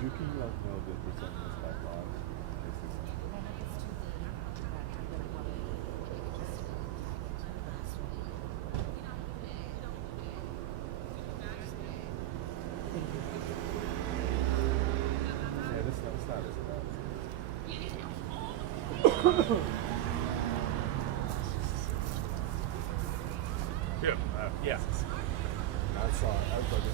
you can let know that we're sending this back live? Yeah, that's not as bad. Yeah. I saw this.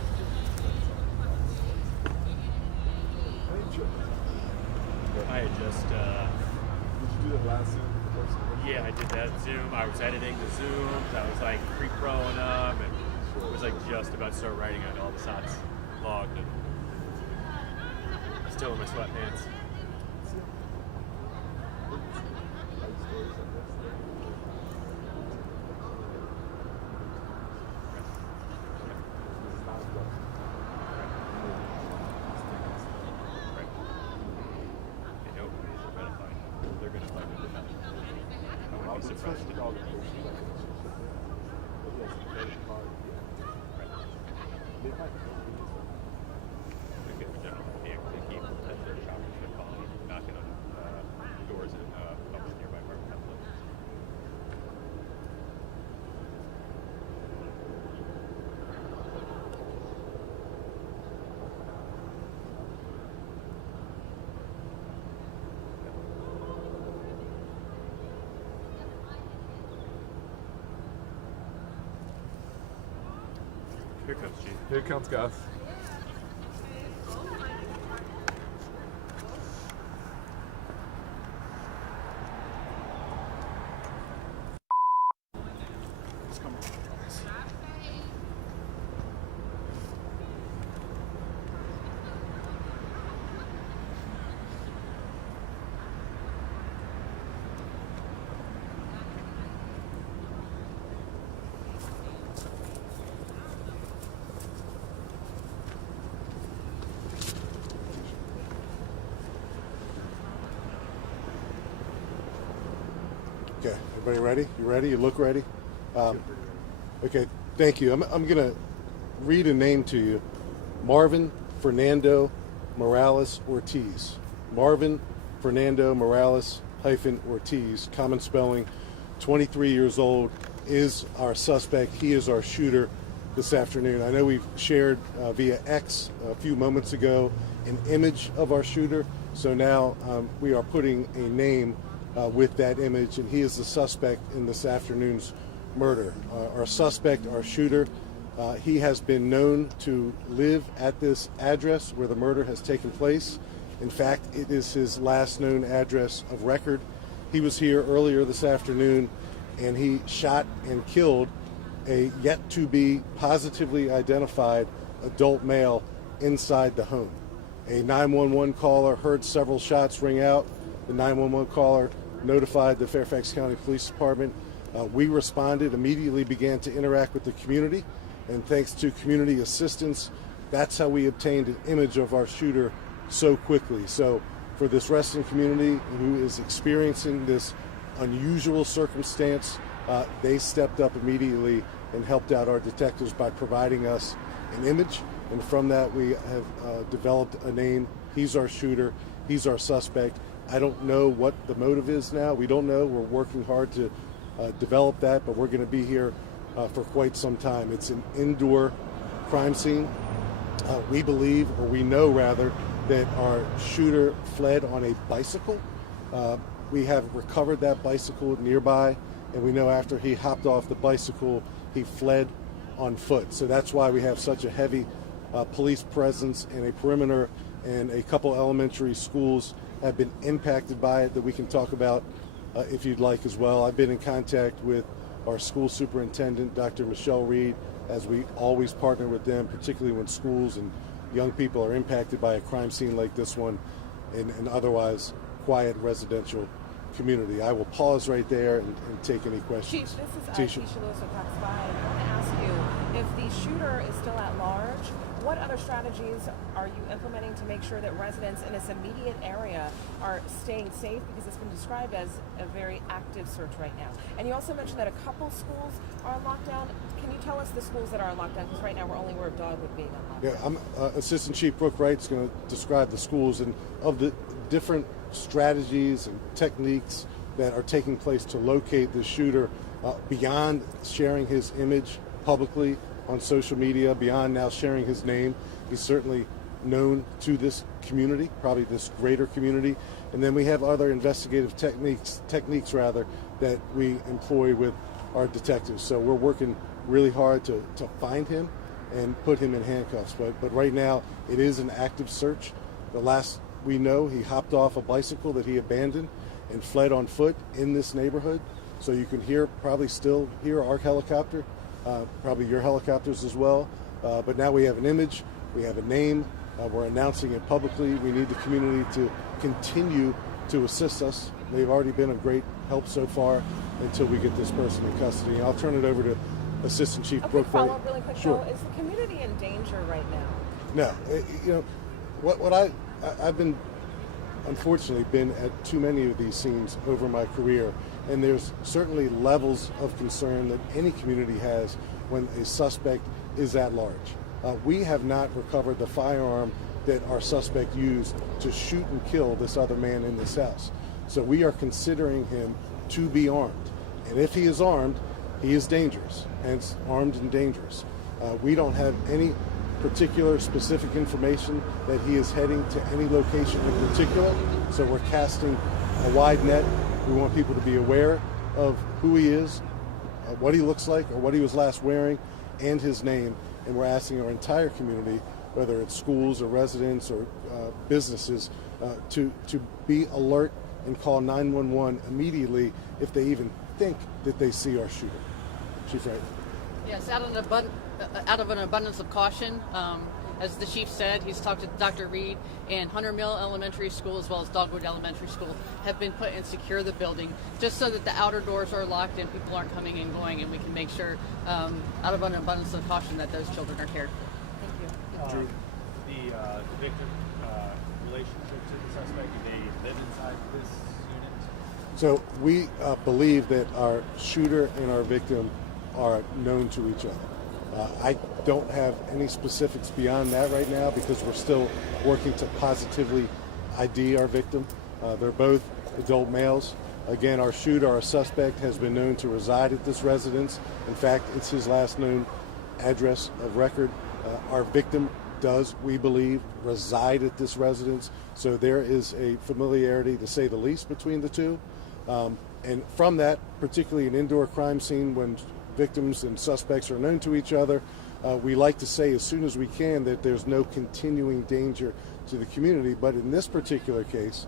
I had just, Did you do that last Zoom? I did that Zoom. I was editing the Zooms. I was like pre-proing them, and it was like just about to start writing on all the shots logged, and still in my sweatpants. Here comes Chief. Here comes Gus. Okay, everybody ready? You ready? You look ready? Okay, thank you. I'm going to read a name to you. Marvin Fernando Morales Ortiz. Marvin Fernando Morales hyphen Ortiz, common spelling, 23 years old, is our suspect. He is our shooter this afternoon. I know we've shared via X a few moments ago an image of our shooter, so now we are putting a name with that image, and he is the suspect in this afternoon's murder. Our suspect, our shooter, he has been known to live at this address where the murder has taken place. In fact, it is his last known address of record. He was here earlier this afternoon, and he shot and killed a yet-to-be positively identified adult male inside the home. A 911 caller heard several shots ring out. The 911 caller notified the Fairfax County Police Department. We responded, immediately began to interact with the community, and thanks to community assistance, that's how we obtained an image of our shooter so quickly. So for this Reston community who is experiencing this unusual circumstance, they stepped up immediately and helped out our detectives by providing us an image, and from that we have developed a name. He's our shooter, he's our suspect. I don't know what the motive is now. We don't know. We're working hard to develop that, but we're going to be here for quite some time. It's an indoor crime scene. We believe, or we know rather, that our shooter fled on a bicycle. We have recovered that bicycle nearby, and we know after he hopped off the bicycle, he fled on foot. So that's why we have such a heavy police presence and a perimeter, and a couple elementary schools have been impacted by it that we can talk about if you'd like as well. I've been in contact with our school superintendent, Dr. Michelle Reed, as we always partner with them, particularly when schools and young people are impacted by a crime scene like this one in an otherwise quiet residential community. I will pause right there and take any questions. Chief, this is Tisha Lewis with Fox 5. I want to ask you, if the shooter is still at large, what other strategies are you implementing to make sure that residents in this immediate area are staying safe? Because it's been described as a very active search right now. And you also mentioned that a couple schools are on lockdown. Can you tell us the schools that are on lockdown? Because right now we're only aware of Dogwood being on lockdown. Yeah, I'm Assistant Chief Brooke Wright's going to describe the schools and of the different strategies and techniques that are taking place to locate the shooter beyond sharing his image publicly on social media, beyond now sharing his name. He's certainly known to this community, probably this greater community. And then we have other investigative techniques that we employ with our detectives. So we're working really hard to find him and put him in handcuffs. But right now it is an active search. The last we know, he hopped off a bicycle that he abandoned and fled on foot in this neighborhood. So you can probably still hear our helicopter, probably your helicopters as well. But now we have an image, we have a name, we're announcing it publicly. We need the community to continue to assist us. They've already been a great help so far until we get this person in custody. I'll turn it over to Assistant Chief Brooke. Follow up really quick. Sure. Though, is the community in danger right now? No, I've been unfortunately been at too many of these scenes over my career, and there's certainly levels of concern that any community has when a suspect is at large. We have not recovered the firearm that our suspect used to shoot and kill this other man in this house. So we are considering him to be armed. And if he is armed, he is dangerous, hence armed and dangerous. We don't have any particular specific information that he is heading to any location in particular. So we're casting a wide net. We want people to be aware of who he is, what he looks like, or what he was last wearing, and his name. And we're asking our entire community, whether it's schools or residents or businesses, to be alert and call 911 immediately if they even think that they see our shooter. Chief Wright. Yes, out of an abundance of caution, as the chief said, he's talked to Dr. Reed, and Hunter Mill Elementary School as well as Dogwood Elementary School have been put and secure the building just so that the outer doors are locked and people aren't coming and going, and we can make sure, out of an abundance of caution, that those children are cared for. Drew, the victim relationship to the suspect, do they live inside this unit? So we believe that our shooter and our victim are known to each other. I don't have any specifics beyond that right now because we're still working to positively ID our victim. They're both adult males. Again, our shooter, our suspect, has been known to reside at this residence. In fact, it's his last known address of record. Our victim does, we believe, reside at this residence. So there is a familiarity, to say the least, between the two. And from that, particularly an indoor crime scene when victims and suspects are known to each other, we like to say as soon as we can that there's no continuing danger to the community. But in this particular case,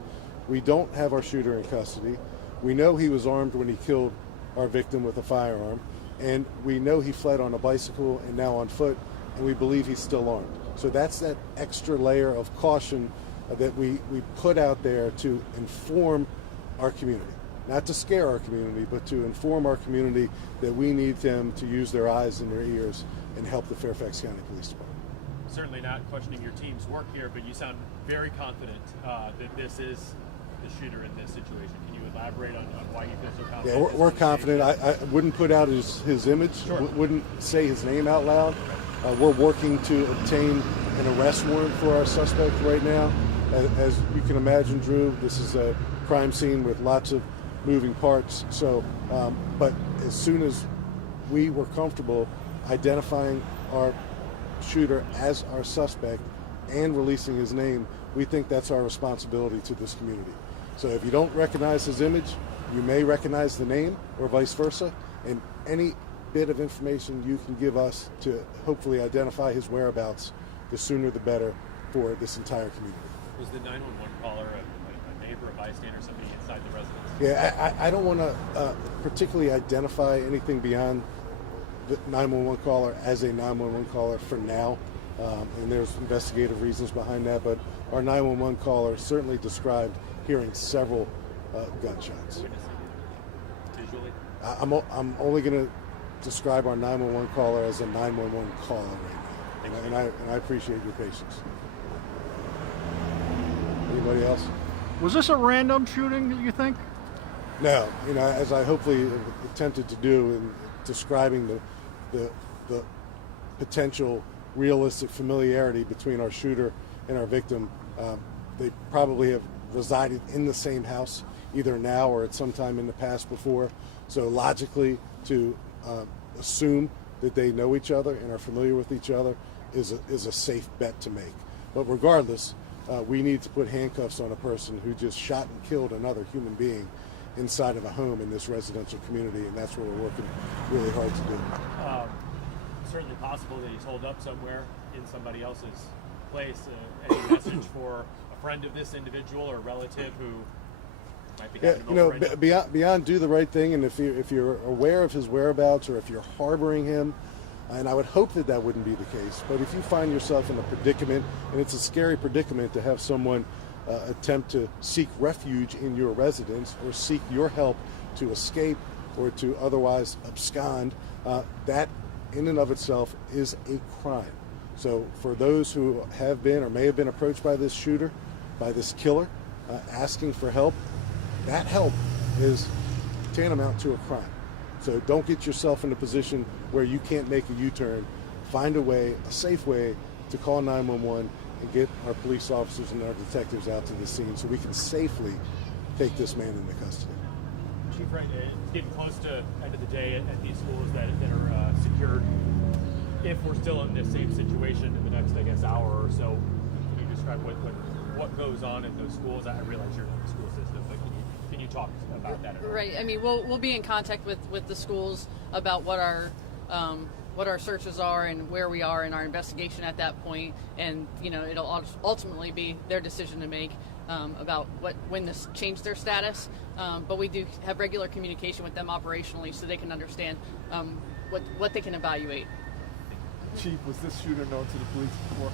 we don't have our shooter in custody. We know he was armed when he killed our victim with a firearm, and we know he fled on a bicycle and now on foot, and we believe he's still armed. So that's that extra layer of caution that we put out there to inform our community. Not to scare our community, but to inform our community that we need them to use their eyes and their ears and help the Fairfax County Police Department. Certainly not questioning your team's work here, but you sound very confident that this is the shooter in this situation. Can you elaborate on why you feel so confident? Yeah, we're confident. I wouldn't put out his image, Sure. Wouldn't say his name out loud. We're working to obtain an arrest warrant for our suspect right now. As you can imagine, Drew, this is a crime scene with lots of moving parts. So, but as soon as we were comfortable identifying our shooter as our suspect and releasing his name, we think that's our responsibility to this community. So if you don't recognize his image, you may recognize the name or vice versa, and any bit of information you can give us to hopefully identify his whereabouts, the sooner the better for this entire community. Was the 911 caller a neighbor, a bystander, somebody inside the residence? Yeah, I don't want to particularly identify anything beyond the 911 caller as a 911 caller for now, and there's investigative reasons behind that, but our 911 caller certainly described hearing several gunshots. Witnessing it visually? I'm only going to describe our 911 caller as a 911 caller right now, and I appreciate your patience. Anybody else? Was this a random shooting, you think? No, as I hopefully attempted to do in describing the potential realistic familiarity between our shooter and our victim, they probably have resided in the same house, either now or at some time in the past before. So logically, to assume that they know each other and are familiar with each other is a safe bet to make. But regardless, we need to put handcuffs on a person who just shot and killed another human being inside of a home in this residential community, and that's what we're working really hard to do. Certainly possible that he's holed up somewhere in somebody else's place. Any message for a friend of this individual or relative who might be having him over right now? Beyond do the right thing, and if you're aware of his whereabouts or if you're harboring him, and I would hope that that wouldn't be the case, but if you find yourself in a predicament, and it's a scary predicament to have someone attempt to seek refuge in your residence or seek your help to escape or to otherwise abscond, that in and of itself is a crime. So for those who have been or may have been approached by this shooter, by this killer, asking for help, that help is tantamount to a crime. So don't get yourself in a position where you can't make a U-turn. Find a way, a safe way, to call 911 and get our police officers and our detectives out to the scene so we can safely take this man into custody. Chief, right, it's getting close to end of the day at these schools that are secured. If we're still in this same situation in the next, I guess, hour or so, can you describe what goes on in those schools? I realize you're not in the school system, but can you talk about that at all? Right. I mean, we'll be in contact with the schools about what our searches are and where we are in our investigation at that point, and it'll ultimately be their decision to make about when this changed their status. But we do have regular communication with them operationally, so they can understand what they can evaluate. Chief, was this shooter known to the police before?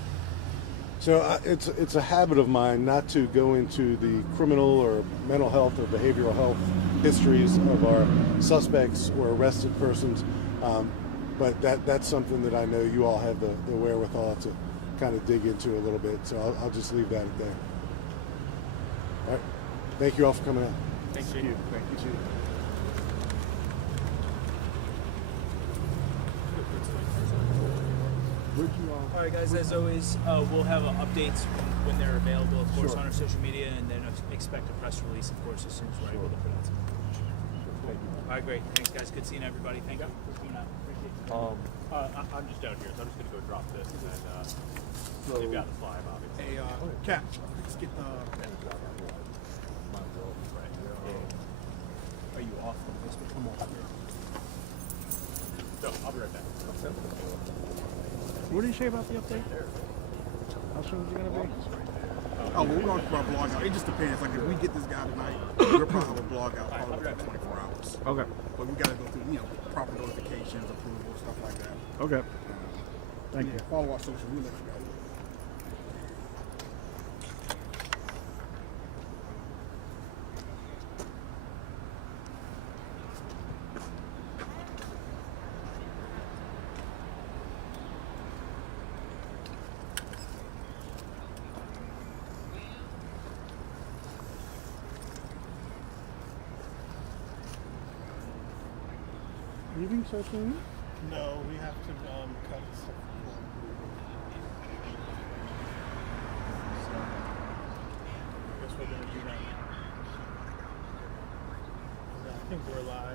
So it's a habit of mine not to go into the criminal or mental health or behavioral health histories of our suspects or arrested persons, but that's something that I know you all have the wherewithal to kind of dig into a little bit. So I'll just leave that at that. All right. Thank you all for coming out. Thanks, Chief. Thank you, Chief. All right, guys. As always, we'll have updates when they're available, of course, Sure. on our social media, and then expect a press release, of course, as soon as we're able to put out some information. Thank you. All right, great. Thanks, guys. Good seeing everybody. Thank you for coming out. Appreciate it. I'm just down here, so I'm just going to go drop this, and then So- they've got the slide, obviously. Hey, Cap, let's get the. Are you off from Facebook? Come on. So I'll be right back. What did you say about the update? How soon is it going to be? Oh, well, we're going to put our blog out. It just depends. Like, if we get this guy tonight, we'll probably have a blog out probably within 24 hours. Okay. But we got to go through, proper notifications, approval, stuff like that. Okay. Thank you. Follow our social. We'll let you know. Leaving so soon? No, we have to cut stuff. So, I guess we're going to do that now. I think we're live.